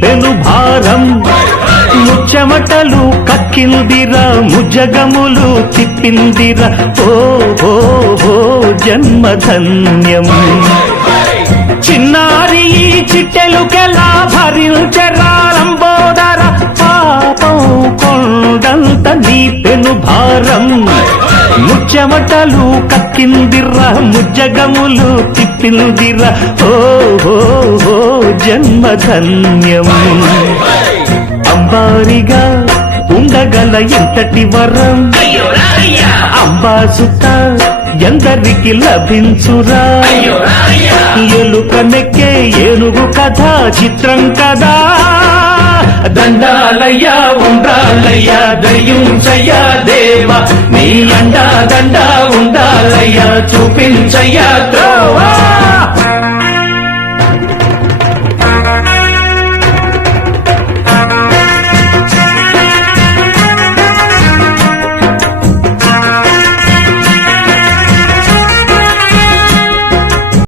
పెను భారం ముచ్చమటలు కక్కిందిరా ముజగములు తిప్పిందిరా ఓ ఓ ఓ జన్మధన్యం చిన్నారి ఈ చిట్టెలుకెలా భరించరాలంబోదర పాపం కొండంత నీ పెను భారం ముచ్చమటలు కక్కిందిరా ముజ్జగములు తిప్పిందిరా ఓ ఓ ఓ జన్మధన్యం అంబారిగా ఉండగల ఎంతటి వరం అంబాసుత ఎందరికి లభించురా ఎలుకనెక్కే ఏనుగు కథ చిత్రం కదా దండాలయ్యా ఉండాలయ్యా దయించయ్యా దేవా నీ అండా దండా ఉండాలయ్యా చూపించయ్యా త్రోవా